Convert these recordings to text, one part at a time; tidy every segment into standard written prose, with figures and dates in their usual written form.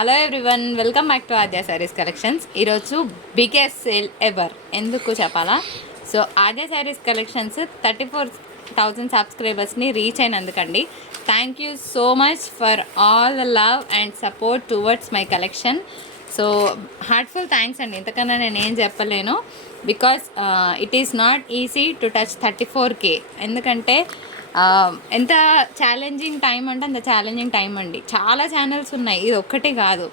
Hello everyone, welcome back to Aadya Sarees collections. ఈరోజు biggest sale ever ఎందుకు చెప్పాలా? సో ఆద్య శారీస్ కలెక్షన్స్ 34,000 సబ్స్క్రైబర్స్ని రీచ్ అయినందుకండి. Thank you so much for all the love and support towards my collection. So heartful thanks అండి. ఇంతకన్నా నేను ఏం చెప్పలేను. Because it is not easy to touch 34K. ఎందుకంటే ఎంత ఛాలెంజింగ్ టైం అంటే అంత ఛాలెంజింగ్ టైం అండి. చాలా ఛానల్స్ ఉన్నాయి, ఇది ఒక్కటే కాదు.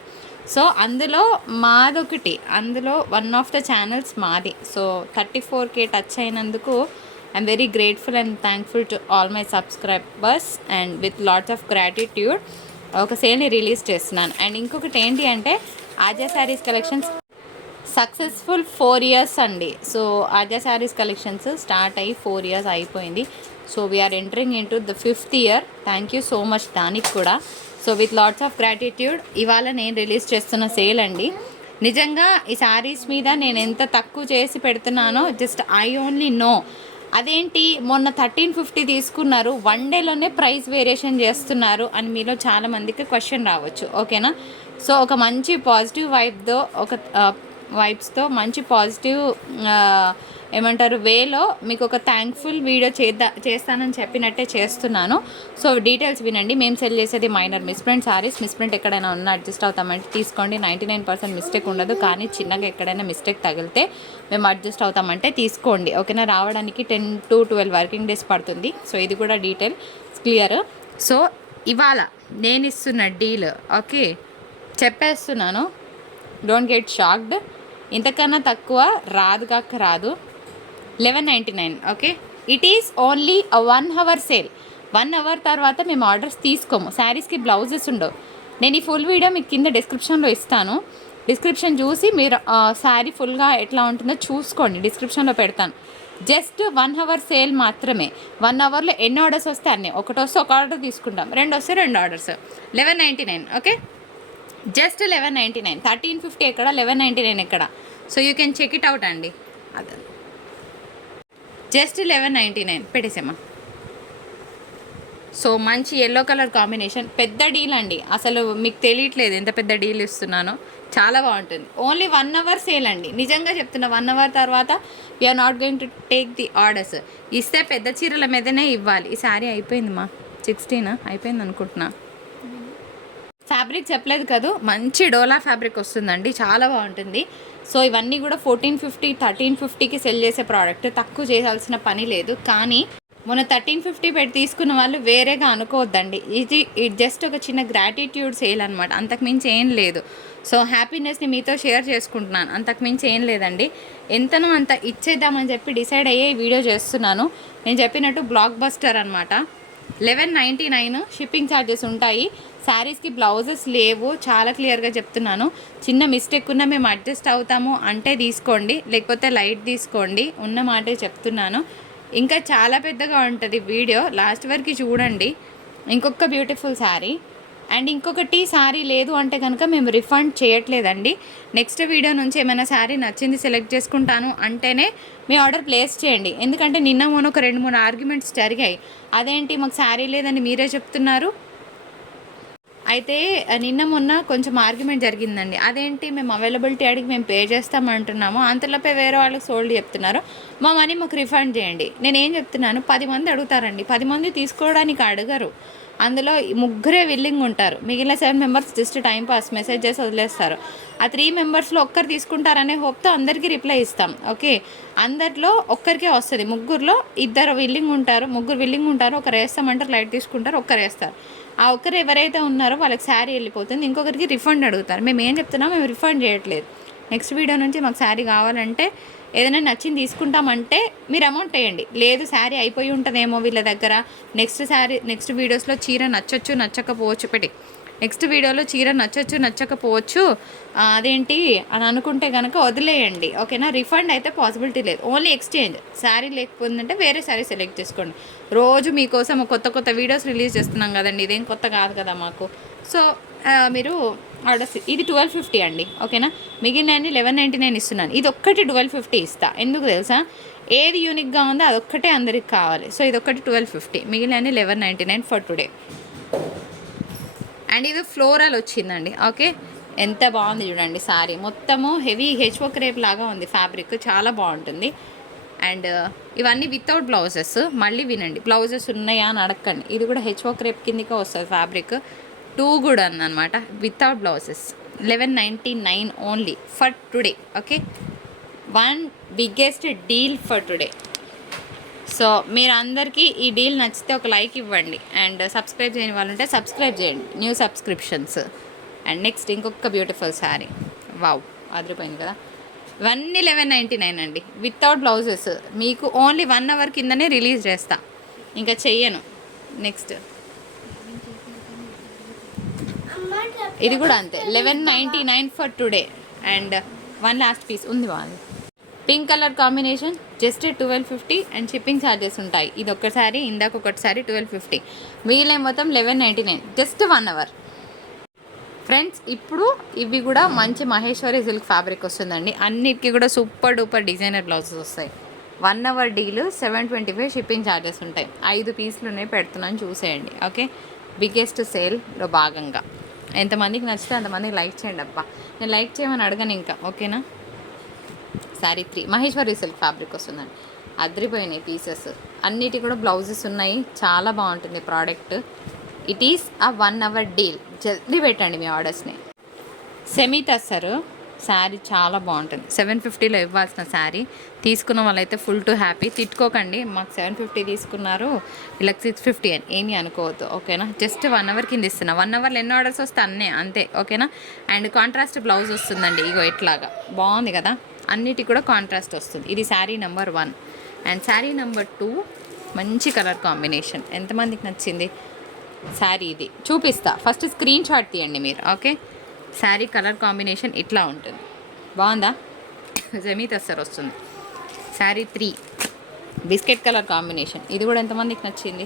సో అందులో మాదొకటి, అందులో వన్ ఆఫ్ ద ఛానల్స్ మాది. సో 34K టచ్ అయినందుకు I'm very grateful and thankful to all my subscribers and with lots of gratitude ఒక సేల్ని రిలీజ్ చేస్తున్నాను. అండ్ ఇంకొకటి ఏంటి అంటే Aadya Sarees collections successful 4 years అండి. So Aadya Sarees collections start అయ్యి 4 years అయిపోయింది. So we are entering into the 5th year. Thank you so much దానికి కూడా. So with lots of gratitude ఇవాళ నేను రిలీజ్ చేస్తున్న సేల్ అండి. నిజంగా ఈ శారీస్ మీద నేను ఎంత తక్కువ చేసి పెడుతున్నానో జస్ట్ ఐ ఓన్లీ నో. అదేంటి మొన్న 1350 తీసుకున్నారు, 1 dayలోనే ప్రైస్ వేరియేషన్ చేస్తున్నారు అని మీలో చాలామందికి క్వశ్చన్ రావచ్చు. ఓకేనా? సో ఒక మంచి పాజిటివ్ వైబ్స్తో మంచి పాజిటివ్ ఏమంటారు వేలో మీకు ఒక థ్యాంక్ఫుల్ వీడియో చేస్తానని చెప్పినట్టే చేస్తున్నాను. సో డీటెయిల్స్ వినండి. మేము సెల్ చేసేది మైనర్ మిస్ప్రింట్ సారీస్. మిస్ప్రింట్ ఎక్కడైనా ఉన్న అడ్జస్ట్ అవుతామంటే తీసుకోండి. 99% మిస్టేక్ ఉండదు, కానీ చిన్నగా ఎక్కడైనా మిస్టేక్ తగిలితే మేము అడ్జస్ట్ అవుతామంటే తీసుకోండి. ఓకేనా? రావడానికి 10 to 12 వర్కింగ్ డేస్ పడుతుంది. సో ఇది కూడా డీటెయిల్ క్లియర్. సో ఇవాళ నేను ఇస్తున్న డీల్ ఓకే చెప్పేస్తున్నాను, డోంట్ గెట్ షాక్డ్. ఇంతకన్నా తక్కువ రాదు. 1199. Okay, it is only 1 hour sale. 1 hour తర్వాత మేము ఆర్డర్స్ తీసుకోము. శారీస్కి బ్లౌజెస్ ఉండవు. నేను ఈ ఫుల్ వీడియో మీకు కింద డిస్క్రిప్షన్లో ఇస్తాను. డిస్క్రిప్షన్ చూసి మీరు శారీ ఫుల్గా ఎట్లా ఉంటుందో చూసుకోండి, డిస్క్రిప్షన్లో పెడతాను. జస్ట్ 1 hour సేల్ మాత్రమే. 1 hourలో ఎన్ని ఆర్డర్స్ వస్తే అన్నీ. ఒకటి వస్తే ఒక ఆర్డర్ తీసుకుంటాం, 2 వస్తే 2 ఆర్డర్స్. 1199. Okay, just 1199. 1350 ఎక్కడ, 1199 ఎక్కడ? So you can check it out అండి. అదే జస్ట్ 1199 పెట్టేసామా. సో మంచి ఎల్లో కలర్ కాంబినేషన్, పెద్ద డీల్ అండి. అసలు మీకు తెలియట్లేదు ఎంత పెద్ద డీల్ ఇస్తున్నానో. చాలా బాగుంటుంది. ఓన్లీ 1 hour సేల్ అండి. నిజంగా చెప్తున్నా, 1 hour తర్వాత we are not going to take the orders. ఇస్తే పెద్ద చీరల మీదనే ఇవ్వాలి. ఈ శారీ అయిపోయింది మా 16 అయిపోయింది అనుకుంటున్నా. ఫ్యాబ్రిక్ చెప్పలేదు కదా, మంచి డోలా ఫ్యాబ్రిక్ వస్తుందండి, చాలా బాగుంటుంది. సో ఇవన్నీ కూడా 1450 1350కి సెల్ చేసే ప్రోడక్ట్. తక్కువ చేయాల్సిన పని లేదు. కానీ మొన్న 1350 పెట్టి తీసుకున్న వాళ్ళు వేరేగా అనుకోవద్దండి. ఇది జస్ట్ ఒక చిన్న గ్రాటిట్యూడ్ సేల్ అనమాట, అంతకుమించి ఏం లేదు. సో హ్యాపీనెస్ని మీతో షేర్ చేసుకుంటున్నాను, అంతకుమించి ఏం లేదండి. ఎంతనో అంత ఇచ్చేద్దామని చెప్పి డిసైడ్ అయ్యే వీడియో చేస్తున్నాను. నేను చెప్పినట్టు బ్లాక్ బస్టర్ అనమాట. 1199 షిప్పింగ్ ఛార్జెస్ ఉంటాయి. శారీస్కి బ్లౌజెస్ లేవు, చాలా క్లియర్గా చెప్తున్నాను. చిన్న మిస్టేక్ ఉన్నా మేము అడ్జస్ట్ అవుతాము అంటే తీసుకోండి, లేకపోతే లైట్ తీసుకోండి. ఉన్న మాటే చెప్తున్నాను. ఇంకా చాలా పెద్దగా ఉంటుంది వీడియో, లాస్ట్ వరకు చూడండి. ఇంకొక బ్యూటిఫుల్ శారీ. అండ్ ఇంకొకటి శారీ లేదు అంటే కనుక మేము రిఫండ్ చేయట్లేదండి. నెక్స్ట్ వీడియో నుంచి ఏమైనా శారీ నచ్చింది సెలెక్ట్ చేసుకుంటాను అంటేనే మీ ఆర్డర్ ప్లేస్ చేయండి. ఎందుకంటే నిన్న మొన్న ఒక 2-3 ఆర్గ్యుమెంట్స్ జరిగాయి. అదేంటి మాకు శారీ లేదని మీరే చెప్తున్నారు. అయితే నిన్న మొన్న కొంచెం ఆర్గ్యుమెంట్ జరిగిందండి. అదేంటి మేము అవైలబిలిటీ అడిగి మేము పే చేస్తామంటున్నాము, అంతలోపే వేరే వాళ్ళకి సోల్డ్ చెప్తున్నారు, మా మనీ మాకు రిఫండ్ చేయండి. నేనేం చెప్తున్నాను, 10 మంది అడుగుతారండి, 10 మంది తీసుకోవడానికి అడగరు. అందులో 3 విల్లింగ్ ఉంటారు, మిగిలిన 7 members just time pass message చేసి వదిలేస్తారు. ఆ 3 members ఒక్కరు తీసుకుంటారనే హోప్తో అందరికీ రిప్లై ఇస్తాం. ఓకే, అందరిలో ఒక్కరికే వస్తుంది. 3 విల్లింగ్ ఉంటారు, 3 విల్లింగ్ ఉంటారు. ఒకరు వేస్తామంటారు, లైట్ తీసుకుంటారు, ఒక్కరు వేస్తారు. ఆ ఒక్కరు ఎవరైతే ఉన్నారో వాళ్ళకి శారీ వెళ్ళిపోతుంది, ఇంకొకరికి రిఫండ్ అడుగుతారు. మేము ఏం చెప్తున్నాం, మేము రిఫండ్ చేయట్లేదు. నెక్స్ట్ వీడియో నుంచి మాకు శారీ కావాలంటే ఏదైనా నచ్చింది తీసుకుంటామంటే మీరు అమౌంట్ వేయండి. లేదు శారీ అయిపోయి ఉంటుందేమో వీళ్ళ దగ్గర, నెక్స్ట్ వీడియోస్లో చీర నచ్చచ్చు నచ్చకపోవచ్చు నెక్స్ట్ వీడియోలో చీర నచ్చకపోవచ్చు అదేంటి అని అనుకుంటే కనుక వదిలేయండి. ఓకేనా? రిఫండ్ అయితే పాసిబిలిటీ లేదు, ఓన్లీ ఎక్స్చేంజ్. శారీ లేకపోతుందంటే వేరే శారీ సెలెక్ట్ చేసుకోండి. రోజు మీకోసం కొత్త వీడియోస్ రిలీజ్ చేస్తున్నాం కదండి, ఇదేం కొత్త కాదు కదా మాకు. సో మీరు ఆర్డర్స్, ఇది 1250 అండి. ఓకేనా? మిగిలిన 1199 ఇస్తున్నాను. ఇది ఒక్కటి 1250 ఇస్తా. ఎందుకు తెలుసా? ఏది యూనిక్గా ఉందో అదొక్కటే అందరికి కావాలి. సో ఇది ఒక్కటి 1250, మిగిలిన 1199 ఫర్ టుడే. అండ్ ఇది ఫ్లోరల్ వచ్చిందండి. ఓకే, ఎంత బాగుంది చూడండి సారీ మొత్తము హెవీ హెచ్ఓ క్రేప్ లాగా ఉంది ఫ్యాబ్రిక్, చాలా బాగుంటుంది. అండ్ ఇవన్నీ వితౌట్ బ్లౌజెస్. మళ్ళీ వినండి, బ్లౌజెస్ ఉన్నాయా అని అడగండి. ఇది కూడా హెచ్ఓ క్రేప్ కిందకే వస్తుంది ఫ్యాబ్రిక్, 2 కూడా అనమాట, without blouses. 1199 only for today. Okay, one biggest deal for today. So మీరు అందరికీ ఈ డీల్ నచ్చితే ఒక లైక్ ఇవ్వండి, అండ్ సబ్స్క్రైబ్ చేయని వాళ్ళు ఉంటే సబ్స్క్రైబ్ చేయండి, న్యూ సబ్స్క్రిప్షన్స్. అండ్ నెక్స్ట్ ఇంకొక బ్యూటిఫుల్ శారీ, వావ్ అదిరిపోయింది కదా. ఇవన్నీ 1199 అండి, వితౌట్ బ్లౌజెస్. మీకు ఓన్లీ 1 అవర్ కిందనే రిలీజ్ చేస్తా, ఇంకా చెయ్యను. నెక్స్ట్ ఇది కూడా అంతే, 1199 for today. And one last piece ఉంది వాళ్ళు, pink colour combination, just 1250 and shipping charges ఉంటాయి. ఇది ఒక్కసారి, ఇందాక ఒకటిసారి 1250, మిగిలిన మొత్తం 1199, జస్ట్ 1 అవర్. ఫ్రెండ్స్ ఇప్పుడు ఇవి కూడా మంచి మహేశ్వరి సిల్క్ ఫ్యాబ్రిక్ వస్తుందండి, అన్నిటికీ కూడా సూపర్ డూపర్ డిజైనర్ బ్లౌజెస్ వస్తాయి. 1 అవర్ డీల్ 725 షిప్పింగ్ ఛార్జెస్ ఉంటాయి. 5 పీసులు ఉన్నాయి, పెడుతున్నాను చూసేయండి. ఓకే, బిగ్గెస్ట్ సేల్లో భాగంగా ఎంతమందికి నచ్చితే అంతమందికి లైక్ చేయండి. అబ్బా నేను లైక్ చేయమని అడగను ఇంకా, ఓకేనా. శారీ 3 మహేశ్వరి సిల్క్ ఫ్యాబ్రిక్ వస్తుందండి, అదిరిపోయినాయి పీసెస్, అన్నిటి కూడా బ్లౌజెస్ ఉన్నాయి, చాలా బాగుంటుంది ప్రోడక్ట్. ఇట్ ఈస్ ఆ 1 అవర్ డీల్, జల్దీ పెట్టండి మీ ఆర్డర్స్ని. సెమీ టస్సర్ శారీ చాలా బాగుంటుంది, 750లో ఇవ్వాల్సిన శారీ తీసుకున్న వాళ్ళైతే ఫుల్ టు హ్యాపీ. తిట్టుకోకండి, మాకు 750 తీసుకున్నారు వీళ్ళకి 650 అని ఏమీ అనుకోవద్దు, ఓకేనా. జస్ట్ 1 అవర్ కింద ఇస్తున్నా, 1 అవర్లో ఎన్ని ఆర్డర్స్ వస్తే అన్నీ అంతే, ఓకేనా. అండ్ కాంట్రాస్ట్ బ్లౌజ్ వస్తుందండి, ఇగో ఇట్లాగా బాగుంది కదా, అన్నిటికి కూడా కాంట్రాస్ట్ వస్తుంది. ఇది sari number 1. And sari number 2 మంచి కలర్ కాంబినేషన్, ఎంతమందికి నచ్చింది శారీ? ఇది చూపిస్తా, ఫస్ట్ స్క్రీన్ షాట్ తీయండి మీరు. ఓకే, శారీ కలర్ కాంబినేషన్ ఇట్లా ఉంటుంది, బాగుందా? జమీ తస్సర్ వస్తుంది. శారీ 3 బిస్కెట్ కలర్ కాంబినేషన్, ఇది కూడా ఎంతమందికి నచ్చింది?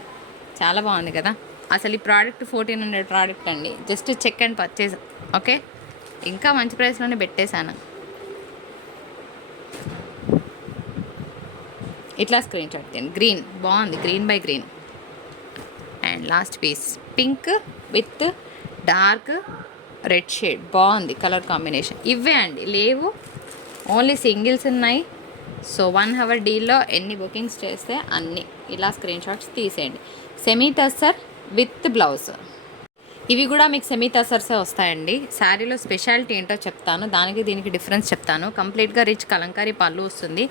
చాలా బాగుంది కదా. అసలు ఈ ప్రోడక్ట్ 1400 ప్రోడక్ట్ అండి, just check and purchase. Okay, ఇంకా మంచి ప్రైస్లోనే పెట్టేశాను. ఇట్లా స్క్రీన్ షాట్ తీయండి. గ్రీన్ బాగుంది, green by green. And last piece pink with dark red shade, బాగుంది కలర్ కాంబినేషన్. ఇవే అండి, లేవు, ఓన్లీ సింగిల్స్ ఉన్నాయి. సో 1 అవర్ డీల్లో ఎన్ని బుకింగ్స్ చేస్తే అన్ని ఇలా స్క్రీన్ షాట్స్ తీసేయండి. సెమీ టస్సర్ విత్ బ్లౌజ్, ఇవి కూడా మీకు సెమీ టసర్సే వస్తాయండి. శారీలో స్పెషాలిటీ ఏంటో చెప్తాను, దానికి దీనికి డిఫరెన్స్ చెప్తాను. కంప్లీట్గా రిచ్ కలంకారీ పళ్ళు వస్తుంది,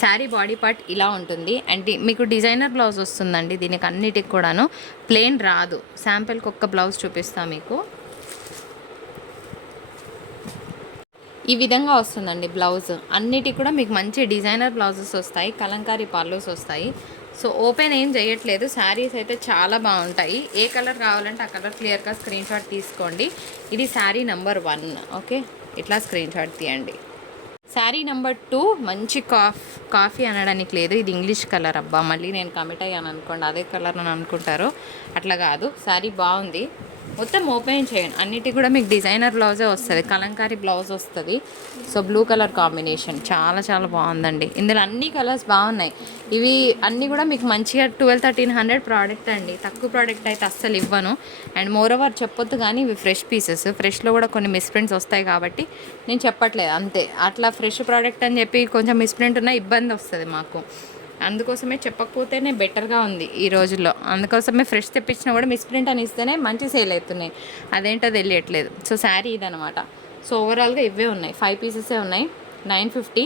శారీ బాడీ పార్ట్ ఇలా ఉంటుంది. అండ్ మీకు డిజైనర్ బ్లౌజ్ వస్తుందండి, దీనికి అన్నిటికి కూడాను ప్లెయిన్ రాదు. శాంపిల్కి ఒక్క బ్లౌజ్ చూపిస్తాను మీకు, ఈ విధంగా వస్తుందండి బ్లౌజ్. అన్నిటికి కూడా మీకు మంచి డిజైనర్ బ్లౌజెస్ వస్తాయి, కలంకారీ పళ్ళుస్ వస్తాయి. సో ఓపెన్ ఏం చేయట్లేదు, శారీస్ అయితే చాలా బాగుంటాయి. ఏ కలర్ కావాలంటే ఆ కలర్ క్లియర్గా స్క్రీన్ షాట్ తీసుకోండి. ఇది శారీ నెంబర్ 1. ఓకే, ఇట్లా స్క్రీన్ షాట్ తీయండి. శారీ నెంబర్ 2 మంచి కాఫీ అనడానికి లేదు, ఇది ఇంగ్లీష్ కలర్. అబ్బా మళ్ళీ నేను కమిట్ అయ్యాను అనుకోండి, అదే కలర్ అని అనుకుంటారు, అట్లా కాదు. శారీ బాగుంది, మొత్తం ఓపెన్ చేయండి. అన్నిటి కూడా మీకు డిజైనర్ బ్లౌజే వస్తుంది, కలంకారీ బ్లౌజ్ వస్తుంది. సో బ్లూ కలర్ కాంబినేషన్ చాలా చాలా బాగుందండి. ఇందులో అన్ని కలర్స్ బాగున్నాయి. ఇవి అన్నీ కూడా మీకు మంచిగా 1200-1300 ప్రోడక్ట్ అండి, తక్కువ ప్రోడక్ట్ అయితే అస్సలు ఇవ్వను. అండ్ మోర్ ఓవర్ చెప్పొద్దు కానీ ఇవి ఫ్రెష్ పీసెస్, ఫ్రెష్లో కూడా కొన్ని మిస్ప్రింట్స్ వస్తాయి కాబట్టి నేను చెప్పట్లేదు అంతే. అట్లా ఫ్రెష్ ప్రోడక్ట్ అని చెప్పి కొంచెం మిస్ప్రింట్ ఉన్న ఇబ్బంది వస్తుంది మాకు, అందుకోసమే చెప్పకపోతేనే బెటర్గా ఉంది ఈ రోజుల్లో. అందుకోసమే ఫ్రెష్ తెప్పించినా కూడా మిస్ప్రింట్ అని ఇస్తేనే మంచి సేల్ అవుతున్నాయి, అదేంటో తెలియట్లేదు. సో శారీ ఇదనమాట. సో ఓవరాల్గా ఇవే ఉన్నాయి, 5 పీసెసే ఉన్నాయి, 950.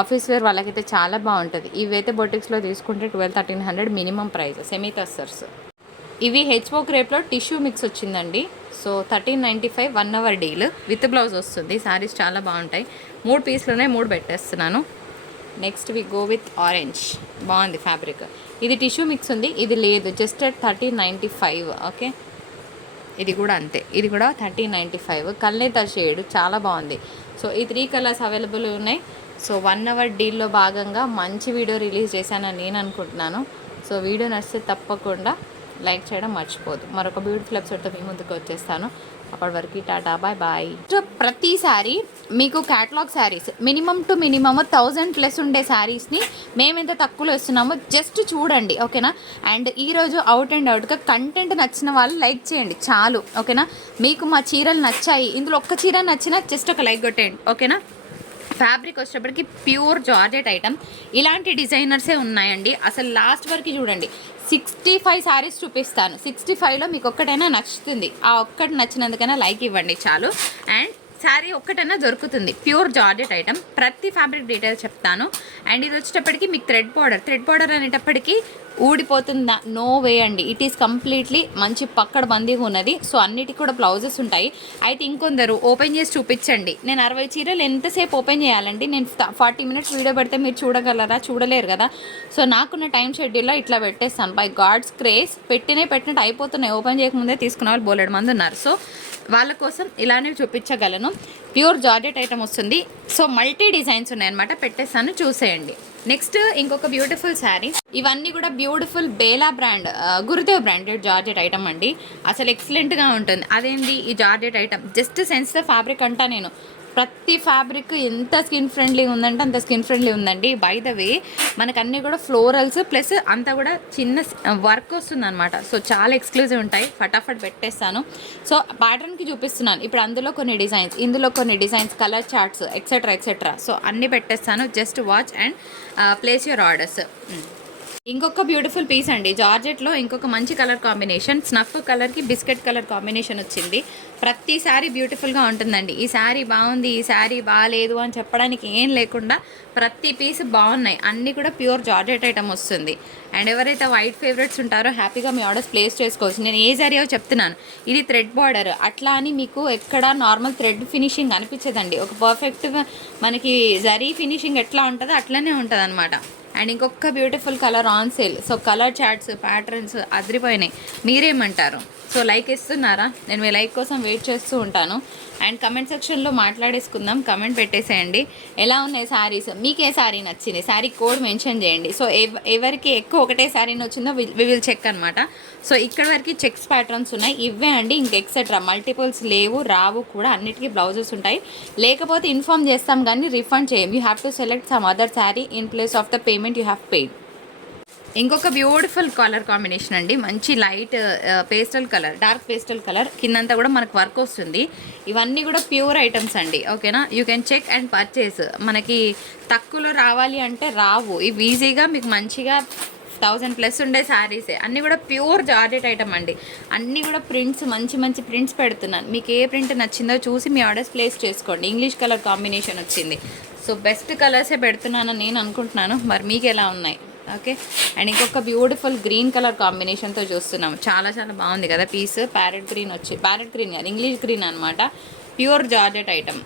ఆఫీస్ వేర్ వాళ్ళకైతే చాలా బాగుంటుంది. ఇవైతే బొటిక్స్లో తీసుకుంటే 1200-1300 మినిమం ప్రైస్. సెమీ టస్సర్స్ ఇవి హెచ్ఓ క్రేప్లో టిష్యూ మిక్స్ వచ్చిందండి. So 1395 1 hour deal with blouse వస్తుంది. శారీస్ చాలా బాగుంటాయి. 3 పీస్లోనే 3 పెట్టేస్తున్నాను. Next we go with orange, బాగుంది ఫ్యాబ్రిక్. ఇది టిష్యూ మిక్స్ ఉంది, ఇది లేదు, జస్ట్ 1395. ఓకే, ఇది కూడా అంతే, ఇది కూడా 1395. కల్నేత షేడ్ చాలా బాగుంది. సో ఈ 3 కలర్స్ అవైలబుల్ ఉన్నాయి. సో 1 అవర్ డీల్లో భాగంగా మంచి వీడియో రిలీజ్ చేశానని నేను అనుకుంటున్నాను. సో వీడియో నచ్చితే తప్పకుండా లైక్ చేయడం మర్చిపోదు. మరొక బ్యూటిఫుల్ ఎపిసోడ్తో మీ ముందుకు వచ్చేస్తాను. అప్పటి వరకు టాటా బాయ్ బాయ్. సో ప్రతిసారి మీకు catalogue saris minimum to minimum 1000+ ఉండే శారీస్ని మేము ఎంత తక్కువలో ఇస్తున్నామో జస్ట్ చూడండి, ఓకేనా. అండ్ ఈరోజు అవుట్ అండ్ అవుట్గా కంటెంట్ నచ్చిన వాళ్ళు లైక్ చేయండి చాలు, ఓకేనా. మీకు మా చీరలు నచ్చాయి, ఇందులో ఒక్క చీర నచ్చినా జస్ట్ ఒక లైక్ కొట్టేయండి, ఓకేనా. ఫ్యాబ్రిక్ వచ్చేటప్పటికి ప్యూర్ జార్జెట్ ఐటమ్, ఇలాంటి డిజైనర్సే ఉన్నాయండి. అసలు లాస్ట్ వరకు చూడండి. 65 శారీస్ చూపిస్తాను. 65లో మీకు ఒక్కటైనా నచ్చుతుంది, ఆ ఒక్కటి నచ్చినందుకైనా లైక్ ఇవ్వండి చాలు. అండ్ శారీ ఒక్కటైనా దొరుకుతుంది, ప్యూర్ జార్జెట్ ఐటమ్. ప్రతి ఫ్యాబ్రిక్ డీటెయిల్స్ చెప్తాను. అండ్ ఇది వచ్చేటప్పటికి మీకు థ్రెడ్ బార్డర్ అనేటప్పటికి ఊడిపోతుందా? నో వే అండి, ఇట్ ఈస్ కంప్లీట్లీ మంచి పక్కడ బందీగా ఉన్నది. సో అన్నిటికి కూడా బ్లౌజెస్ ఉంటాయి. అయితే ఇంకొందరు ఓపెన్ చేసి చూపించండి, నేను 60 చీరలు ఎంతసేపు ఓపెన్ చేయాలండి, నేను 40 మినిట్స్ వీడియో పెడితే మీరు చూడగలరా? చూడలేరు కదా. సో నాకున్న టైం షెడ్యూల్లో ఇట్లా పెట్టేస్తాను. బై గాడ్స్ క్రేజ్ పెట్టినట్టు అయిపోతున్నాయి, ఓపెన్ చేయకముందే తీసుకున్న వాళ్ళు బోలెడు మంది ఉన్నారు. సో వాళ్ళ కోసం ఇలానే చూపించగలను. ప్యూర్ జార్జెట్ ఐటమ్ వస్తుంది. సో మల్టీ డిజైన్స్ ఉన్నాయన్నమాట, పెట్టేస్తాను చూసేయండి. నెక్స్ట్ ఇంకొక బ్యూటిఫుల్ శారీ. ఇవన్నీ కూడా beautiful Bela brand, Gurudev branded georgette item అండి. అసలు ఎక్సలెంట్గా ఉంటుంది. అదేంటి ఈ georgette item, just sense the fabric అంటా నేను. ప్రతి ఫ్యాబ్రిక్ ఎంత స్కిన్ ఫ్రెండ్లీ ఉందంటే అంత స్కిన్ ఫ్రెండ్లీ ఉందండి. బై ద వే మనకు అన్నీ కూడా ఫ్లోరల్స్ ప్లస్ అంతా కూడా చిన్న వర్క్ వస్తుంది అనమాట. సో చాలా ఎక్స్క్లూజివ్ ఉంటాయి. ఫటాఫట్ పెట్టేస్తాను. సో ప్యాటర్న్కి చూపిస్తున్నాను ఇప్పుడు. అందులో కొన్ని డిజైన్స్, ఇందులో కొన్ని designs, colour charts etcetera. So అన్నీ పెట్టేస్తాను. Just watch and place your orders. ఇంకొక బ్యూటిఫుల్ పీస్ అండి జార్జెట్లో. ఇంకొక మంచి కలర్ కాంబినేషన్, స్నఫ్ కలర్కి బిస్కెట్ కలర్ కాంబినేషన్ వచ్చింది. ప్రతి శారీ బ్యూటిఫుల్గా ఉంటుందండి. ఈ శారీ బాగుంది, ఈ శారీ బాగాలేదు అని చెప్పడానికి ఏం లేకుండా ప్రతి పీస్ బాగున్నాయి. అన్నీ కూడా ప్యూర్ జార్జెట్ ఐటమ్ వస్తుంది. అండ్ ఎవరైతే వైట్ ఫేవరెట్స్ ఉంటారో హ్యాపీగా మీ ఆర్డర్స్ ప్లేస్ చేసుకోవచ్చు. నేను ఏ జరీయో చెప్తున్నాను, ఇది థ్రెడ్ బార్డర్. అట్లా అని మీకు ఎక్కడ నార్మల్ థ్రెడ్ ఫినిషింగ్ అనిపించదండి. ఒక పర్ఫెక్ట్గా మనకి జరీ ఫినిషింగ్ ఎట్లా ఉంటుందో అట్లనే ఉంటుంది అనమాట. అండ్ ఇంకొక beautiful colour on sale. So colour charts patterns అదిరిపోయినాయి. మీరేమంటారు? సో లైక్ ఇస్తున్నారా? నేను మీ లైక్ కోసం వెయిట్ చేస్తూ ఉంటాను. అండ్ కమెంట్ సెక్షన్లో మాట్లాడేసుకుందాం. కమెంట్ పెట్టేసేయండి ఎలా ఉన్నాయి శారీస్, మీకు ఏ శారీ నచ్చింది, శారీ కోడ్ మెన్షన్ చేయండి. సో ఎవరికి ఎక్కువ ఒకటే శారీ వచ్చిందో వి విల్ చెక్ అనమాట. సో ఇక్కడ వరకు చెక్స్ ప్యాటర్న్స్ ఉన్నాయి, ఇవే అండి. ఇంక ఎక్సెట్రా మల్టిపుల్స్ లేవు, రావు కూడా. అన్నిటికీ బ్లౌజెస్ ఉంటాయి. లేకపోతే ఇన్ఫార్మ్ చేస్తాం కానీ రిఫండ్ చేయం. You have to select some other sari in place of the payment you have paid. ఇంకొక బ్యూటిఫుల్ కలర్ కాంబినేషన్ అండి. మంచి light pastel colour, dark pastel colour, కిందంతా కూడా మనకు వర్క్ వస్తుంది. ఇవన్నీ కూడా ప్యూర్ ఐటమ్స్ అండి, ఓకేనా. You can check and purchase. మనకి తక్కువలో రావాలి అంటే రావు. ఇవి ఈజీగా మీకు మంచిగా 1000+ ఉండే శారీసే. అన్నీ కూడా ప్యూర్ జార్జెట్ ఐటమ్ అండి. అన్నీ కూడా ప్రింట్స్, మంచి ప్రింట్స్ పెడుతున్నాను. మీకు ఏ ప్రింట్ నచ్చిందో చూసి మీ ఆర్డర్స్ ప్లేస్ చేసుకోండి. ఇంగ్లీష్ కలర్ కాంబినేషన్ వచ్చింది. సో బెస్ట్ కలర్సే పెడుతున్నానని నేను అనుకుంటున్నాను. మరి మీకు ఎలా ఉన్నాయి? ఓకే. అండ్ ఇంకొక బ్యూటిఫుల్ గ్రీన్ కలర్ కాంబినేషన్తో చూస్తున్నాము. చాలా బాగుంది కదా పీస్. ప్యారెట్ గ్రీన్ కాదు, ఇంగ్లీష్ గ్రీన్ అనమాట. Pure georgette item.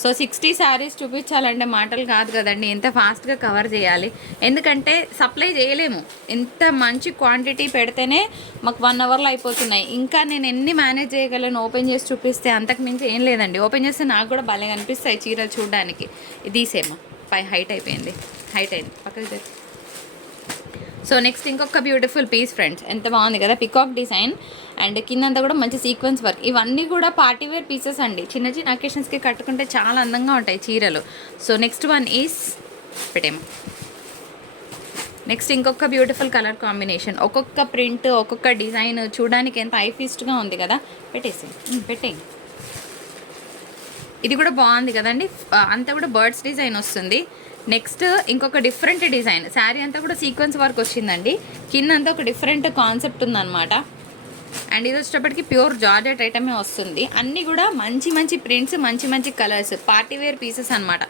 So 60 saris చూపించాలంటే మాటలు కాదు కదండి, ఎంత ఫాస్ట్గా కవర్ చేయాలి. ఎందుకంటే సప్లై చేయలేము. ఎంత మంచి క్వాంటిటీ పెడితేనే మాకు 1 అవర్లో అయిపోతున్నాయి. ఇంకా నేను ఎన్ని మేనేజ్ చేయగలను ఓపెన్ చేసి చూపిస్తే? అంతకు మించి ఏం లేదండి. ఓపెన్ చేస్తే నాకు కూడా భలే కనిపిస్తాయి చీరలు చూడడానికి. ఇది తీసేమో హైట్ అయింది పక్కకి. సో నెక్స్ట్ ఇంకొక బ్యూటిఫుల్ పీస్ ఫ్రెండ్స్. ఎంత బాగుంది కదా, పికాక్ డిజైన్. అండ్ కిందంతా కూడా మంచి సీక్వెన్స్ వర్క్. ఇవన్నీ కూడా పార్టీవేర్ పీసెస్ అండి. చిన్న అకేషన్స్కి కట్టుకుంటే చాలా అందంగా ఉంటాయి చీరలు. సో నెక్స్ట్ వన్ ఈజ్ పెట్టేమో. నెక్స్ట్ ఇంకొక బ్యూటిఫుల్ కలర్ కాంబినేషన్. ఒక్కొక్క ప్రింట్, ఒక్కొక్క డిజైన్ చూడడానికి ఎంత ఐఫీస్ట్గా ఉంది కదా. పెట్టేయి. ఇది కూడా బాగుంది కదండి. అంతా కూడా బర్డ్స్ డిజైన్ వస్తుంది. నెక్స్ట్ ఇంకొక డిఫరెంట్ డిజైన్. శారీ అంతా కూడా సీక్వెన్స్ వర్క్ వచ్చిందండి. కింద అంతా ఒక డిఫరెంట్ కాన్సెప్ట్ ఉందన్నమాట. అండ్ ఇది వచ్చేటప్పటికి ప్యూర్ జార్జెట్ ఐటమే వస్తుంది. అన్నీ కూడా మంచి ప్రింట్స్, మంచి కలర్స్, పార్టీవేర్ పీసెస్ అనమాట.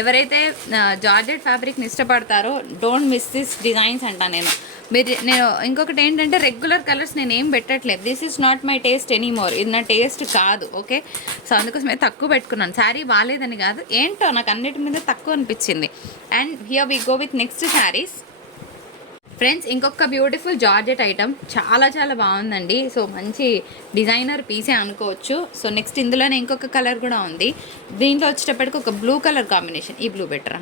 ఎవరైతే జార్జెట్ ఫ్యాబ్రిక్ని ఇష్టపడతారో డోంట్ మిస్ దిస్ డిజైన్స్ అంటా నేను ఇంకొకటి ఏంటంటే రెగ్యులర్ కలర్స్ నేను ఏం పెట్టట్లేదు. This is not my taste anymore. ఇది నా టేస్ట్ కాదు, ఓకే. సో అందుకోసమే తక్కువ పెట్టుకున్నాను. శారీ బాగాలేదని కాదు, ఏంటో నాకు అన్నిటి మీద తక్కువ అనిపించింది. And here we go with next saris friends. ఇంకొక బ్యూటిఫుల్ జార్జెట్ ఐటమ్, చాలా బాగుందండి. సో మంచి డిజైనర్ పీసే అనుకోవచ్చు. సో నెక్స్ట్ ఇందులోనే ఇంకొక కలర్ కూడా ఉంది. దీంట్లో వచ్చేటప్పటికి ఒక బ్లూ కలర్ కాంబినేషన్. ఈ బ్లూ బెటరా,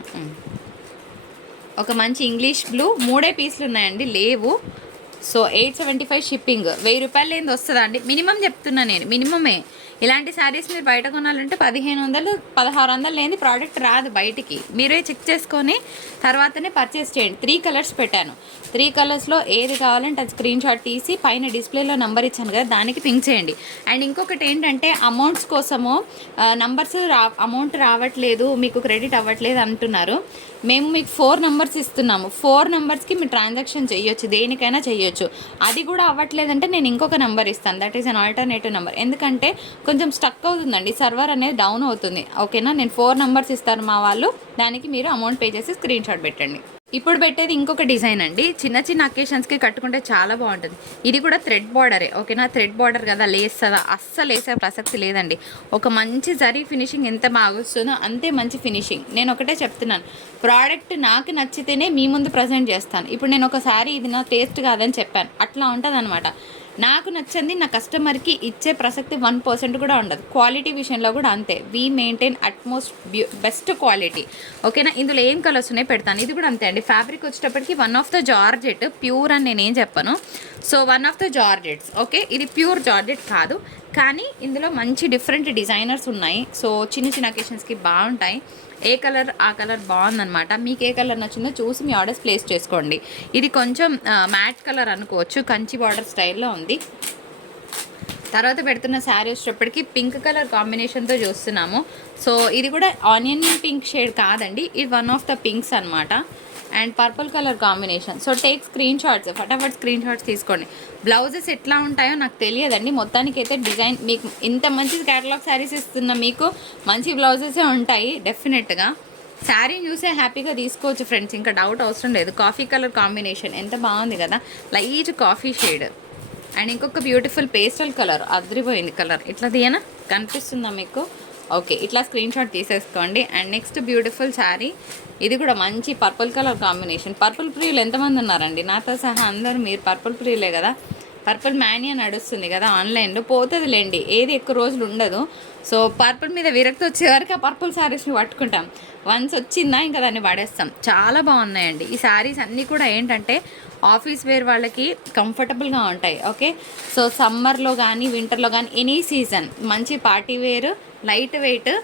ఒక మంచి ఇంగ్లీష్ బ్లూ. 3 పీసులు ఉన్నాయండి, లేవు. So 875 shipping. 1000 రూపాయలు ఏంది వస్తుందా అండి? మినిమం చెప్తున్నా నేను, మినిమమే. ఇలాంటి శారీస్ మీరు బయట కొనాలంటే 1500 1600 లేని ప్రోడక్ట్ రాదు బయటికి. మీరే చెక్ చేసుకొని తర్వాతనే పర్చేస్ చేయండి. 3 కలర్స్ పెట్టాను. 3 కలర్స్లో ఏది కావాలంటే అది స్క్రీన్ షాట్ తీసి పైన డిస్ప్లేలో నెంబర్ ఇచ్చాను కదా దానికి పింక్ చేయండి. అండ్ ఇంకొకటి ఏంటంటే అమౌంట్స్ కోసము నంబర్స్ అమౌంట్ రావట్లేదు, మీకు క్రెడిట్ అవ్వట్లేదు అంటున్నారు. మేము మీకు 4 నెంబర్స్ ఇస్తున్నాము. 4 నెంబర్స్కి మీరు ట్రాన్సాక్షన్ చేయొచ్చు, దేనికైనా చేయొచ్చు. అది కూడా అవ్వట్లేదంటే నేను ఇంకొక నెంబర్ ఇస్తాను, that is an alternative number. ఎందుకంటే కొంచెం స్టక్ అవుతుందండి, సర్వర్ అనేది డౌన్ అవుతుంది. ఓకేనా, నేను 4 నెంబర్స్ ఇస్తాను మా వాళ్ళు, దానికి మీరు అమౌంట్ పే చేసి స్క్రీన్ షాట్ పెట్టండి. ఇప్పుడు పెట్టేది ఇంకొక డిజైన్ అండి. చిన్న చిన్న అకేషన్స్కి కట్టుకుంటే చాలా బాగుంటుంది. ఇది కూడా థ్రెడ్ బార్డరే. ఓకేనా, థ్రెడ్ బార్డర్ కదా, లేస్తుందా? అస్సలు వేసే ప్రసక్తి లేదండి. ఒక మంచి జరీ ఫినిషింగ్ ఎంత బాగా వస్తుందో అంతే మంచి ఫినిషింగ్. నేను ఒకటే చెప్తున్నాను, ప్రోడక్ట్ నాకు నచ్చితేనే మీ ముందు ప్రజెంట్ చేస్తాను. ఇప్పుడు నేను ఒకసారి ఇది నా టేస్ట్ కాదని చెప్పాను, అట్లా ఉంటుంది అనమాట. నాకు నచ్చింది నా కస్టమర్కి ఇచ్చే ప్రసక్తి 1% కూడా ఉండదు. క్వాలిటీ విషయంలో కూడా అంతే. We maintain utmost best quality. ఓకేనా, ఇందులో ఏం కలర్స్ ఉన్నాయి పెడతాను. ఇది కూడా అంతే అండి. ఫ్యాబ్రిక్ వచ్చేటప్పటికి one of the georgette, pure అని నేనేం చెప్పను. So one of the georgettes. Okay, ఇది ప్యూర్ జార్జెట్ కాదు, కానీ ఇందులో మంచి డిఫరెంట్ డిజైనర్స్ ఉన్నాయి. సో చిన్న చిన్న అకేషన్స్కి బాగుంటాయి. ఏ కలర్ ఆ కలర్ బాగుందనమాట. మీకు ఏ కలర్ నచ్చిందో చూసి మీ ఆర్డర్స్ ప్లేస్ చేసుకోండి. ఇది కొంచెం మ్యాట్ కలర్ అనుకోవచ్చు, కంచి బార్డర్ స్టైల్లో ఉంది. తర్వాత పెడుతున్న శారీ వచ్చేటప్పటికి పింక్ కలర్ కాంబినేషన్తో చూస్తున్నాము. సో ఇది కూడా ఆనియన్ పింక్ షేడ్ కాదండి, ఇది వన్ ఆఫ్ ద పింక్స్ అనమాట. And purple colour combination. So take screenshots, ఫటాఫట్ స్క్రీన్ షాట్స్ తీసుకోండి. బ్లౌజెస్ ఎట్లా ఉంటాయో నాకు తెలియదండి, మొత్తానికి అయితే డిజైన్ మీకు ఇంత మంచి క్యాటలాగ్ శారీస్ ఇస్తున్న మీకు మంచి బ్లౌజెసే ఉంటాయి డెఫినెట్గా. శారీని చూసే హ్యాపీగా తీసుకోవచ్చు ఫ్రెండ్స్, ఇంకా డౌట్ అవసరం లేదు. కాఫీ కలర్ కాంబినేషన్ ఎంత బాగుంది కదా, లైట్ కాఫీ షేడ్. అండ్ ఇంకొక బ్యూటిఫుల్ పేస్టల్ కలర్, అదిరిపోయింది కలర్. ఇట్లా తీయనా, కనిపిస్తుందా మీకు? ఓకే, ఇట్లా స్క్రీన్ షాట్ తీసేసుకోండి. అండ్ నెక్స్ట్ బ్యూటిఫుల్ శారీ, ఇది కూడా మంచి పర్పుల్ కలర్ కాంబినేషన్. పర్పుల్ ప్రియులు ఎంతమంది ఉన్నారండి? నాతో సహా అందరూ మీరు పర్పుల్ ప్రియులే కదా. పర్పుల్ మ్యానియా నడుస్తుంది కదా ఆన్లైన్లో, పోతుంది లేండి, ఏది ఎక్కువ రోజులు ఉండదు. సో పర్పుల్ మీద విరక్తి వచ్చే వరకు ఆ పర్పుల్ శారీస్ని పట్టుకుంటాం. వన్స్ వచ్చిందా ఇంకా దాన్ని పడేస్తాం. చాలా బాగున్నాయండి ఈ శారీస్ అన్నీ కూడా. ఏంటంటే ఆఫీస్ వేర్ వాళ్ళకి కంఫర్టబుల్గా ఉంటాయి. ఓకే, సో సమ్మర్లో కానీ వింటర్లో కానీ ఎనీ సీజన్ మంచి party wear, light weight.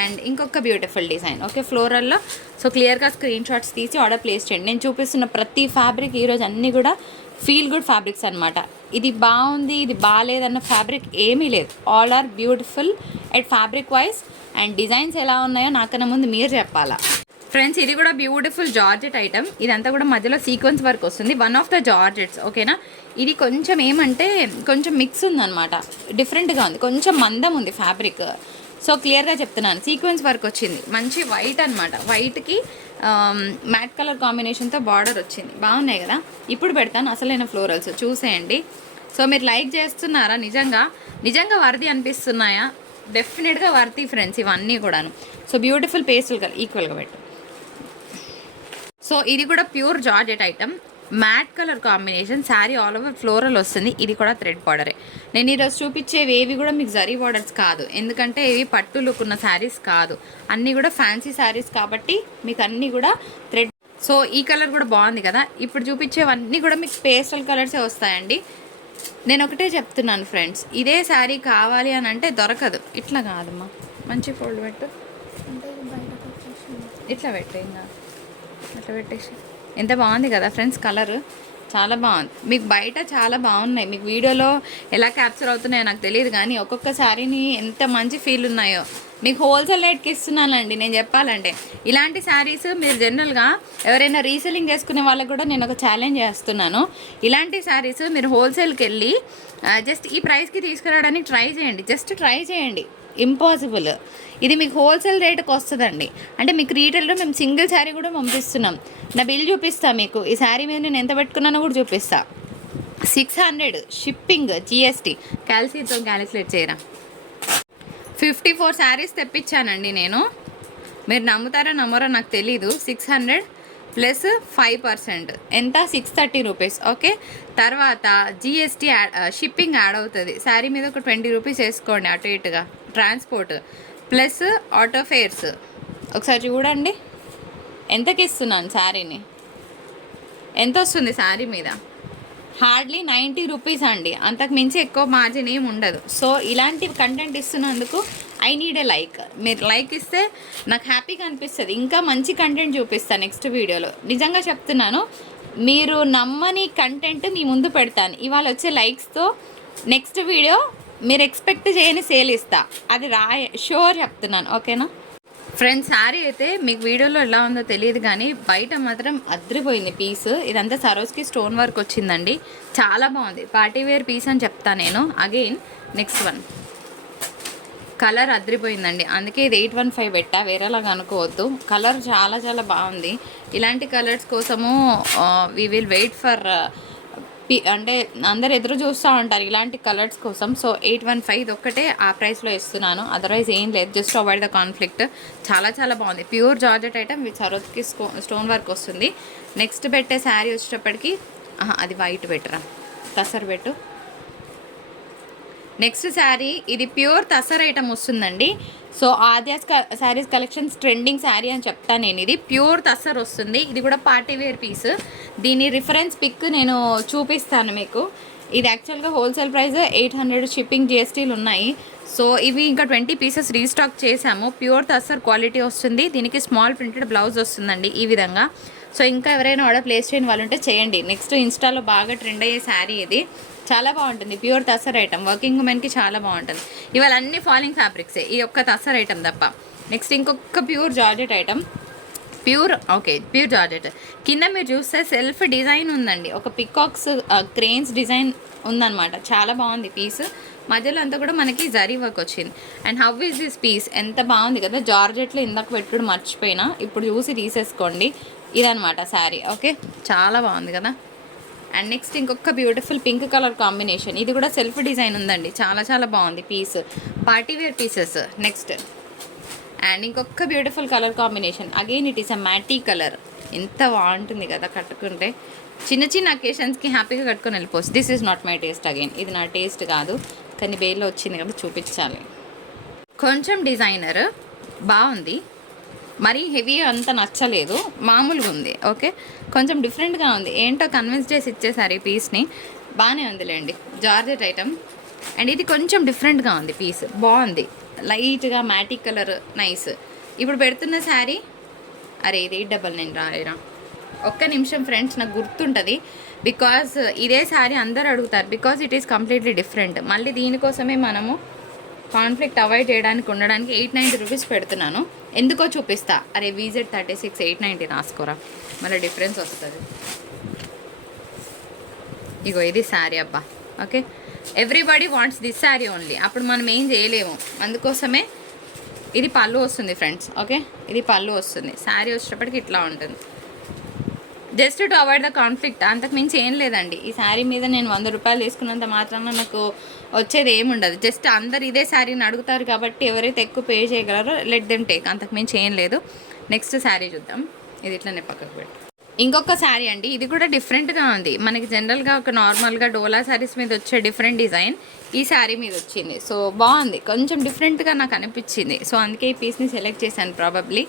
And ఇంకొక బ్యూటిఫుల్ డిజైన్. ఓకే, ఫ్లోరల్లో. సో క్లియర్గా స్క్రీన్ షాట్స్ తీసి ఆర్డర్ ప్లేస్ చేయండి. నేను చూపిస్తున్న ప్రతి ఫ్యాబ్రిక్ ఈరోజు అన్నీ కూడా ఫీల్ గుడ్ ఫ్యాబ్రిక్స్ అనమాట. ఇది బాగుంది ఇది బాగాలేదన్న ఫ్యాబ్రిక్ ఏమీ లేదు. All are beautiful at fabric wise. And designs ఎలా ఉన్నాయో నాకన్నా ముందు మీరు చెప్పాలా ఫ్రెండ్స్. ఇది కూడా బ్యూటిఫుల్ జార్జెట్ ఐటమ్. ఇదంతా కూడా మధ్యలో సీక్వెన్స్ వర్క్ వస్తుంది, వన్ ఆఫ్ ద జార్జెట్స్. ఓకేనా, ఇది కొంచెం ఏమంటే కొంచెం మిక్స్ ఉందన్నమాట, డిఫరెంట్గా ఉంది, కొంచెం మందం ఉంది ఫ్యాబ్రిక్. సో క్లియర్గా చెప్తున్నాను, సీక్వెన్స్ వర్క్ వచ్చింది, మంచి వైట్ అనమాట. వైట్కి మ్యాట్ కలర్ కాంబినేషన్తో బార్డర్ వచ్చింది, బాగున్నాయి కదా. ఇప్పుడు పెడతాను అసలైన ఫ్లోరల్స్, చూసేయండి. సో మీరు లైక్ చేస్తున్నారా? నిజంగా వర్ది అనిపిస్తున్నాయా? డెఫినెట్గా వర్తి ఫ్రెండ్స్ ఇవన్నీ కూడాను. సో బ్యూటిఫుల్ పేస్టల్ కలర్ ఈక్వల్గా పెట్టు. సో ఇది కూడా pure georgette item, mat colour combination. Sari all over floral వస్తుంది. ఇది కూడా థ్రెడ్ బార్డరే. నేను ఈరోజు చూపించేవి ఏవి కూడా మీకు జరీ బార్డర్స్ కాదు, ఎందుకంటే ఇవి పట్టు లుక్ ఉన్న శారీస్ కాదు, అన్నీ కూడా ఫ్యాన్సీ శారీస్ కాబట్టి మీకు అన్నీ కూడా థ్రెడ్. సో ఈ కలర్ కూడా బాగుంది కదా. ఇప్పుడు చూపించేవన్నీ కూడా మీకు పేస్టల్ కలర్సే వస్తాయండి. నేను ఒకటే చెప్తున్నాను ఫ్రెండ్స్, ఇదే శారీ కావాలి అని అంటే దొరకదు. ఇట్లా కాదమ్మా, మంచి ఫోల్డ్ పెట్టు, ఇట్లా పెట్టేయంగా, అట్లా పెట్టేసి. ఎంత బాగుంది కదా ఫ్రెండ్స్, కలర్ చాలా బాగుంది. మీకు బయట చాలా బాగున్నాయి, మీకు వీడియోలో ఎలా క్యాప్చర్ అవుతున్నాయో నాకు తెలియదు, కానీ ఒక్కొక్క శారీని ఎంత మంచి ఫీల్ ఉన్నాయో. మీకు హోల్సేల్ రేట్కి ఇస్తున్నానండి నేను చెప్పాలంటే. ఇలాంటి శారీస్ మీరు జనరల్గా ఎవరైనా రీసెల్లింగ్ చేసుకునే వాళ్ళకి కూడా నేను ఒక ఛాలెంజ్ చేస్తున్నాను. ఇలాంటి శారీస్ మీరు హోల్సేల్కి వెళ్ళి జస్ట్ ఈ ప్రైస్కి తీసుకురావడానికి ట్రై చేయండి, జస్ట్ ట్రై చేయండి. ఇంపాసిబుల్. ఇది మీకు హోల్సేల్ రేటుకి వస్తుందండి. అంటే మీకు రీటైల్లో మేము సింగిల్ శారీ కూడా పంపిస్తున్నాం. నా బిల్ చూపిస్తాను మీకు, ఈ శారీ మీద నేను ఎంత పెట్టుకున్నానో కూడా చూపిస్తా. 600 షిప్పింగ్, GST క్యాల్సీతో క్యాలిక్యులేట్ చేయరా. 54 శారీస్ తెప్పించానండి నేను. మీరు నమ్ముతారో నమ్మరో నాకు తెలీదు. 600 ప్లస్ 5% ఎంత, 630 రూపీస్. ఓకే, తర్వాత GST షిప్పింగ్ యాడ్ అవుతుంది. శారీ మీద ఒక 20 రూపీస్ వేసుకోండి అటు ఇటుగా, ట్రాన్స్పోర్ట్ ప్లస్ ఆటో ఫేర్స్. ఒకసారి చూడండి ఎంతకి ఇస్తున్నాను శారీని, ఎంత వస్తుంది శారీ మీద. హార్డ్లీ 90 రూపీస్ అండి, అంతకు మించి ఎక్కువ మార్జిన్ ఏమి ఉండదు. సో ఇలాంటి కంటెంట్ ఇస్తున్నందుకు ఐ నీడ్ ఏ లైక్. మీరు లైక్ ఇస్తే నాకు హ్యాపీగా అనిపిస్తుంది, ఇంకా మంచి కంటెంట్ చూపిస్తాను నెక్స్ట్ వీడియోలో. నిజంగా చెప్తున్నాను, మీరు నమ్మని కంటెంట్ మీ ముందు పెడతాను. ఇవాళ వచ్చే లైక్స్తో నెక్స్ట్ వీడియో మీరు ఎక్స్పెక్ట్ చేయని సేల్ ఇస్తా, అది షూర్ చెప్తున్నాను. ఓకేనా ఫ్రెండ్స్, శారీ అయితే మీకు వీడియోలో ఎలా ఉందో తెలియదు కానీ బయట మాత్రం అద్రిపోయింది పీస్. ఇదంతా సరోస్కి స్టోన్ వర్క్ వచ్చిందండి, చాలా బాగుంది. పార్టీ వేర్ పీస్ అని చెప్తాను నేను. అగైన్ నెక్స్ట్ వన్ కలర్ అద్రిపోయిందండి, అందుకే ఇది 815 పెట్టా, వేరేలాగా అనుకోవద్దు. కలర్ చాలా చాలా బాగుంది. ఇలాంటి కలర్స్ కోసము వీ విల్ వెయిట్ ఫర్ అంటే అందరు ఎదురు చూస్తూ ఉంటారు ఇలాంటి కలర్స్ కోసం. సో 815 ఇది ఒక్కటే ఆ ప్రైస్లో ఇస్తున్నాను, అదర్వైజ్ ఏం లేదు, జస్ట్ అవాయిడ్ ద కాన్ఫ్లిక్ట్. చాలా చాలా బాగుంది, pure georgette item with Swarovski stone work వస్తుంది. నెక్స్ట్ పెట్టే శారీ వచ్చేటప్పటికి అది వైట్ బెటరా, తసర్ పెట్టు. నెక్స్ట్ శారీ ఇది ప్యూర్ తసర్ ఐటమ్ వస్తుందండి. So Aadya's saris collections trending sari అని చెప్తాను నేను. ఇది ప్యూర్ తసర్ వస్తుంది, ఇది కూడా పార్టీ వేర్ పీస్. దీని రిఫరెన్స్ పిక్ నేను చూపిస్తాను మీకు. ఇది యాక్చువల్గా హోల్సేల్ ప్రైస్ 800, షిప్పింగ్ జిఎస్టీలు ఉన్నాయి. సో ఇవి ఇంకా 20 పీసెస్ రీస్టాక్ చేసాము. ప్యూర్ తసర్ క్వాలిటీ వస్తుంది, దీనికి స్మాల్ ప్రింటెడ్ బ్లౌజ్ వస్తుందండి ఈ విధంగా. సో ఇంకా ఎవరైనా ఆర్డర్ ప్లేస్ చేయని వాళ్ళు ఉంటే చేయండి. నెక్స్ట్ ఇన్స్టాలో బాగా ట్రెండ్ అయ్యే శారీ ఇది, చాలా బాగుంటుంది. ప్యూర్ తసర్ ఐటమ్, వర్కింగ్ ఉమెన్కి చాలా బాగుంటుంది. ఇవాళ అన్ని ఫాలింగ్ ఫ్యాబ్రిక్సే, ఈ ఒక్క తసర్ ఐటమ్ తప్ప. నెక్స్ట్ ఇంకొక pure georgette item, pure georgette. కింద మీరు చూస్తే సెల్ఫ్ డిజైన్ ఉందండి, ఒక పికాక్స్ క్రేన్స్ డిజైన్ ఉందన్నమాట, చాలా బాగుంది పీస్. మధ్యలో అంతా కూడా మనకి జరీ వర్క్ వచ్చింది. And how is this piece, ఎంత బాగుంది కదా. జార్జెట్లో ఇందాక పెట్టుడు మర్చిపోయినా, ఇప్పుడు చూసి తీసేసుకోండి. ఇదనమాట శారీ. ఓకే, చాలా బాగుంది కదా. అండ్ నెక్స్ట్ ఇంకొక బ్యూటిఫుల్ పింక్ కలర్ కాంబినేషన్, ఇది కూడా సెల్ఫ్ డిజైన్ ఉందండి, చాలా చాలా బాగుంది piece, party wear pieces. Next and ఇంకొక beautiful colour combination, again it is a matte colour, ఎంత బాగుంటుంది కదా కట్టుకుంటే. చిన్న చిన్న అకేషన్స్కి హ్యాపీగా కట్టుకొని వెళ్ళిపోవచ్చు. This is not my taste, again ఇది నా టేస్ట్ కాదు, కానీ బేల్లో వచ్చింది కదా చూపించాలి. కొంచెం డిజైనర్ బాగుంది, మరీ హెవీ అంత నచ్చలేదు, మామూలుగా ఉంది. ఓకే, కొంచెం డిఫరెంట్గా ఉంది, ఏంటో కన్విన్స్ చేసి ఇచ్చేసారు ఈ పీస్ని. బాగానే ఉందిలేండి, జార్జెట్ ఐటమ్. అండ్ ఇది కొంచెం డిఫరెంట్గా ఉంది పీస్, బాగుంది, లైట్గా మ్యాటిక్ కలర్, నైస్. ఇప్పుడు పెడుతున్న శారీ, అరే ఇది 899 రాలేరా, ఒక్క నిమిషం ఫ్రెండ్స్, నాకు గుర్తుంటుంది. బికాజ్ ఇదే శారీ అందరు అడుగుతారు, because it is completely different. మళ్ళీ దీనికోసమే మనము కాన్ఫ్లిక్ట్ అవాయిడ్ చేయడానికి ఉండడానికి 890 రూపీస్ పెడుతున్నాను. ఎందుకో చూపిస్తా. అరే VZ36 890 రాసుకోరా, మళ్ళీ డిఫరెన్స్ వస్తుంది. ఇగో ఇది శారీ అబ్బా. Okay, everybody wants this sari only, అప్పుడు మనం ఏం చేయలేము. అందుకోసమే ఇది పళ్ళు వస్తుంది ఫ్రెండ్స్. ఓకే, ఇది పళ్ళు వస్తుంది, శారీ వచ్చేటప్పటికి ఇట్లా ఉంటుంది. Just to avoid the conflict, అంతకు మించి ఏం లేదండి. ఈ శారీ మీద నేను 100 రూపాయలు తీసుకున్నంత మాత్రాన నాకు వచ్చేది ఏముండదు. జస్ట్ అందరు ఇదే శారీని అడుగుతారు కాబట్టి ఎవరైతే ఎక్కువ పే చేయగలరో లెట్ దెమ్ టేక్, అంతకు మించి ఏం లేదు. నెక్స్ట్ శారీ చూద్దాం, ఇది ఇట్లనే పక్కకు పెట్టి. ఇంకొక శారీ అండి, ఇది కూడా డిఫరెంట్గా ఉంది. మనకి జనరల్గా ఒక నార్మల్గా డోలా శారీస్ మీద వచ్చే డిఫరెంట్ డిజైన్ ఈ శారీ మీద వచ్చింది. సో బాగుంది, కొంచెం డిఫరెంట్గా నాకు అనిపించింది. సో అందుకే ఈ పీస్ని సెలెక్ట్ చేశాను ప్రాబబ్లీ.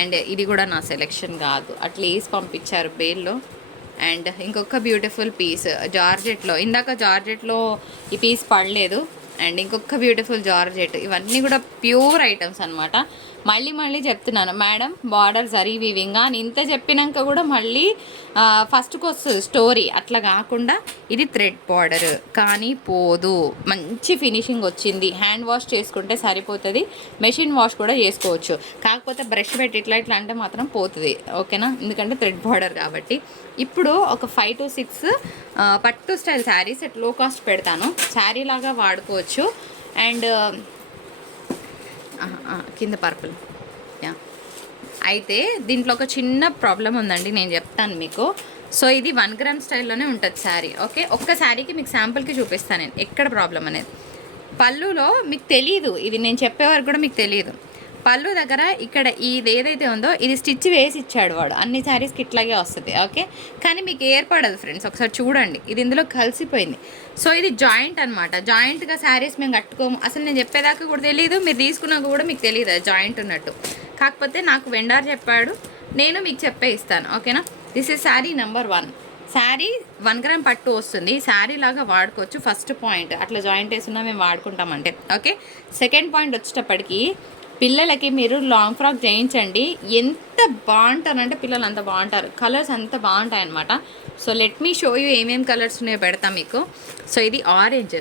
అండ్ ఇది కూడా నా సెలెక్షన్ కాదు, అట్లా వేసి పంపించారు బేల్లో. అండ్ ఇంకొక బ్యూటిఫుల్ పీస్ జార్జెట్లో, ఇందాక జార్జెట్లో ఈ పీస్ పడలేదు. అండ్ ఇంకొక బ్యూటిఫుల్ జార్జెట్, ఇవన్నీ కూడా ప్యూర్ ఐటమ్స్ అనమాట. మళ్ళీ చెప్తున్నాను మేడం, బార్డర్ జరీ వీవింగ్ అని ఇంత చెప్పినాక కూడా మళ్ళీ ఫస్ట్కి వస్తుంది స్టోరీ. అట్లా కాకుండా ఇది థ్రెడ్ బార్డర్ కానీ పోదు, మంచి ఫినిషింగ్ వచ్చింది. హ్యాండ్ వాష్ చేసుకుంటే సరిపోతుంది, మెషిన్ వాష్ కూడా చేసుకోవచ్చు. కాకపోతే బ్రష్ పెట్టి ఇట్లా అంటే మాత్రం పోతుంది. ఓకేనా, ఎందుకంటే థ్రెడ్ బార్డర్ కాబట్టి. ఇప్పుడు ఒక 5 to 6 పట్టు స్టైల్ శారీస్ అట్ లో కాస్ట్ పెడతాను, శారీ లాగా వాడుకోవచ్చు. అండ్ కింద పర్పుల్ యా. అయితే దీంట్లో ఒక చిన్న ప్రాబ్లం ఉందండి, నేను చెప్తాను మీకు. సో ఇది 1 గ్రామ్ స్టైల్లోనే ఉంటుంది శారీ. ఓకే, ఒక్క శారీకి మీకు శాంపుల్కి చూపిస్తాను నేను ఎక్కడ ప్రాబ్లం అనేది. పళ్ళులో మీకు తెలియదు, ఇది నేను చెప్పే వరకు కూడా మీకు తెలియదు. పళ్ళు దగ్గర ఇక్కడ ఇది ఏదైతే ఉందో ఇది స్టిచ్ వేసి ఇచ్చాడు వాడు, అన్ని శారీస్కి ఇట్లాగే వస్తుంది. ఓకే, కానీ మీకు ఏర్పడదు ఫ్రెండ్స్, ఒకసారి చూడండి, ఇది ఇందులో కలిసిపోయింది. సో ఇది జాయింట్ అనమాట, జాయింట్గా శారీస్ మేము కట్టుకోము. అసలు నేను చెప్పేదాకా కూడా తెలియదు, మీరు తీసుకున్నాక కూడా మీకు తెలియదు జాయింట్ ఉన్నట్టు. కాకపోతే నాకు వెండార్ చెప్పాడు, నేను మీకు చెప్పే ఇస్తాను. ఓకేనా, this is sari number 1. Sari 1 gram పట్టు వస్తుంది, శారీ లాగా వాడుకోవచ్చు. ఫస్ట్ పాయింట్ అట్లా జాయింట్ వేసున్నా మేము వాడుకుంటామంటే. ఓకే, సెకండ్ పాయింట్ వచ్చేటప్పటికి పిల్లలకి మీరు లాంగ్ ఫ్రాక్ చేయించండి, ఎంత బాగుంటారంటే పిల్లలు అంత బాగుంటారు, కలర్స్ అంత బాగుంటాయి అనమాట. So let me show you ఏమేమి కలర్స్ ఉన్నాయో పెడతాం మీకు. సో ఇది ఆరెంజ్,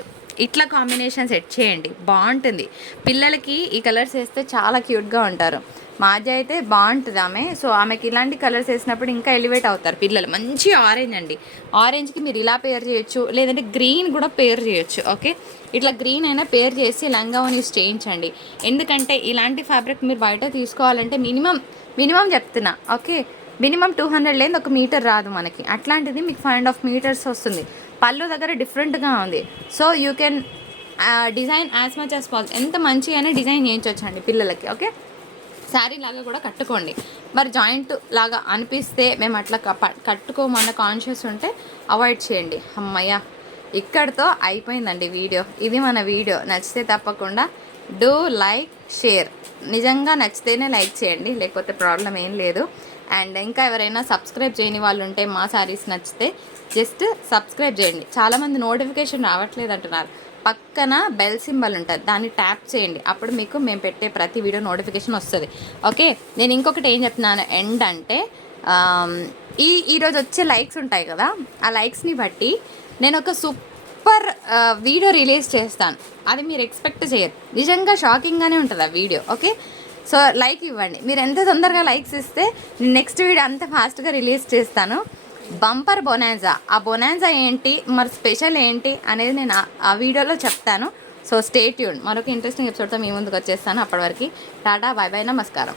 ఇట్లా కాంబినేషన్ సెట్ చేయండి, బాగుంటుంది. పిల్లలకి ఈ కలర్స్ వేస్తే చాలా క్యూట్గా ఉంటారు. మాజీ అయితే బాగుంటుంది ఆమె, సో ఆమెకి ఇలాంటి కలర్స్ వేసినప్పుడు ఇంకా ఎలివేట్ అవుతారు పిల్లలు. మంచి ఆరెంజ్ అండి, ఆరెంజ్కి మీరు ఇలా పేర్ చేయొచ్చు, లేదంటే గ్రీన్ కూడా పేర్ చేయొచ్చు. ఓకే, ఇట్లా గ్రీన్ అయినా పేర్ చేసి లంగావని యూస్ చేయించండి. ఎందుకంటే ఇలాంటి ఫ్యాబ్రిక్ మీరు బయట తీసుకోవాలంటే మినిమం చెప్తున్నా. ఓకే, మినిమం 200 లేని 1 మీటర్ రాదు మనకి, అట్లాంటిది మీకు 5.5 మీటర్స్ వస్తుంది. పళ్ళు దగ్గర డిఫరెంట్గా ఉంది. So you can design as much as possible, ఎంత మంచిగానే డిజైన్ చేయించవచ్చు అండి పిల్లలకి. ఓకే, శారీ లాగా కూడా కట్టుకోండి. మరి జాయింట్ లాగా అనిపిస్తే మేము అట్లా కట్టుకోమన్న కాన్షియస్ ఉంటే అవాయిడ్ చేయండి. అమ్మయ్య, ఇక్కడితో అయిపోయిందండి వీడియో. ఇది మన వీడియో. నచ్చితే తప్పకుండా డూ లైక్ షేర్. నిజంగా నచ్చితేనే లైక్ చేయండి, లేకపోతే ప్రాబ్లం ఏం లేదు. అండ్ ఇంకా ఎవరైనా సబ్స్క్రైబ్ చేయని వాళ్ళు ఉంటే మా శారీస్ నచ్చితే జస్ట్ సబ్స్క్రైబ్ చేయండి. చాలామంది నోటిఫికేషన్ రావట్లేదు అంటున్నారు. పక్కన బెల్ సింబల్ ఉంటుంది, దాన్ని ట్యాప్ చేయండి, అప్పుడు మీకు మేము పెట్టే ప్రతి వీడియో నోటిఫికేషన్ వస్తుంది. ఓకే, నేను ఇంకొకటి ఏం చెప్తున్నాను ఎండ్ అంటే, ఈరోజు వచ్చే లైక్స్ ఉంటాయి కదా, ఆ లైక్స్ని బట్టి నేను ఒక సూపర్ వీడియో రిలీజ్ చేస్తాను. అది మీరు ఎక్స్పెక్ట్ చేయరు, నిజంగా షాకింగ్గానే ఉంటుంది ఆ వీడియో. ఓకే, సో లైక్ ఇవ్వండి. మీరు ఎంత తొందరగా లైక్స్ ఇస్తే నెక్స్ట్ వీడియో అంత ఫాస్ట్గా రిలీజ్ చేస్తాను. బంపర్ బొనాన్జా, ఆ బొనాన్జా ఏంటి, మరి స్పెషల్ ఏంటి అనేది నేను ఆ వీడియోలో చెప్తాను. So stay tune. మరొక ఇంట్రెస్టింగ్ ఎపిసోడ్తో మీ ముందుకు వచ్చేస్తాను. అప్పటి వరకు టాటా, బాయ్ బాయ్, నమస్కారం.